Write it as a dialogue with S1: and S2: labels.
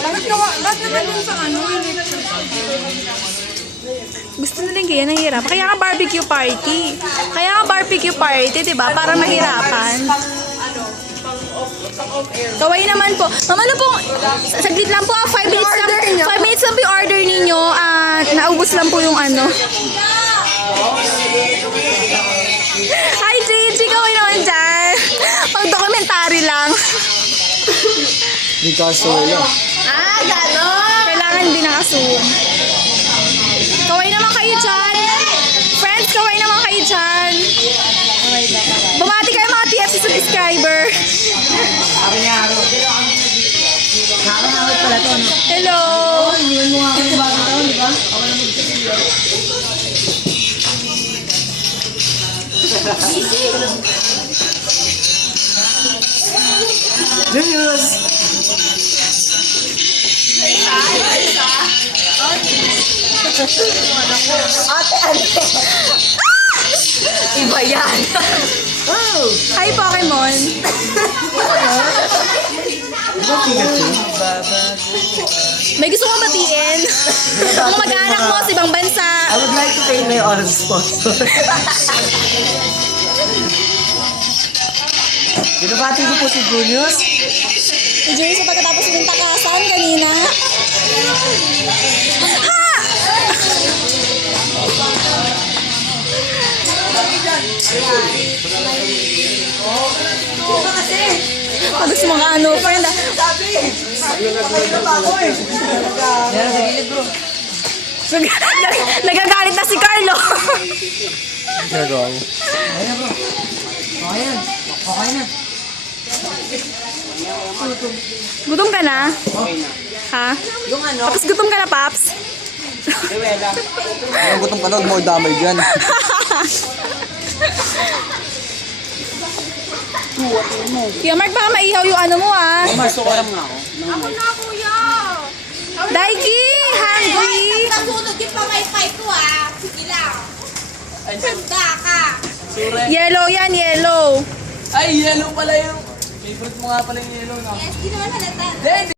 S1: naman dun sa ano,
S2: Gusto nila kaya nahihirap. Kaya nga barbecue party. Kaya nga barbecue party, di ba? Para mahirapan. Kaway naman po. Ma'am, ano po? Saglit lang po. 5 minutes lang. 5 minutes lang po yung order ninyo. At naubos lang po yung ano. Hi, Gigi. Kaway naman dyan. Pag-documentary lang.
S3: Di kaso wala.
S2: Kailangan din naka-zoom. Kaway naman kayo dyan. Friends, kaway naman kayo dyan. Bumati kayo mga TFC subscriber. Hello.
S3: Genius!
S1: Iba yan.
S2: Hi, Pokemon.
S3: Diba Pikachu?
S2: May gusto mo batiin? Ang mag-anak mo sa ibang bansa.
S3: I would like to thank my honest sponsor. Binabati ko po si Junius.
S2: Si James, pagkatapos ng takasan kanina. Pag gusto mo nga ano, friend ah. Nag- Nagagalit na si Carlo.
S3: Ginagawa mo.
S2: gutom ka na? Ha?
S1: Yung ano,
S2: Tapos gutom ka na, Paps?
S3: Ang gutom ka na, huwag mo damay dyan.
S2: Kuya Mark, baka maihaw yung ano mo ah.
S3: Gusto ko lang nga ako.
S1: ako na kuya.
S2: Daiki, hungry.
S1: Nasunog yung pamaypay ko ah. Sige lang. Handa ka.
S2: Yellow yan, yellow.
S4: Ay, yellow pala yung... Favorite mo nga pala yung yellow, no?
S1: Yes, di naman halata.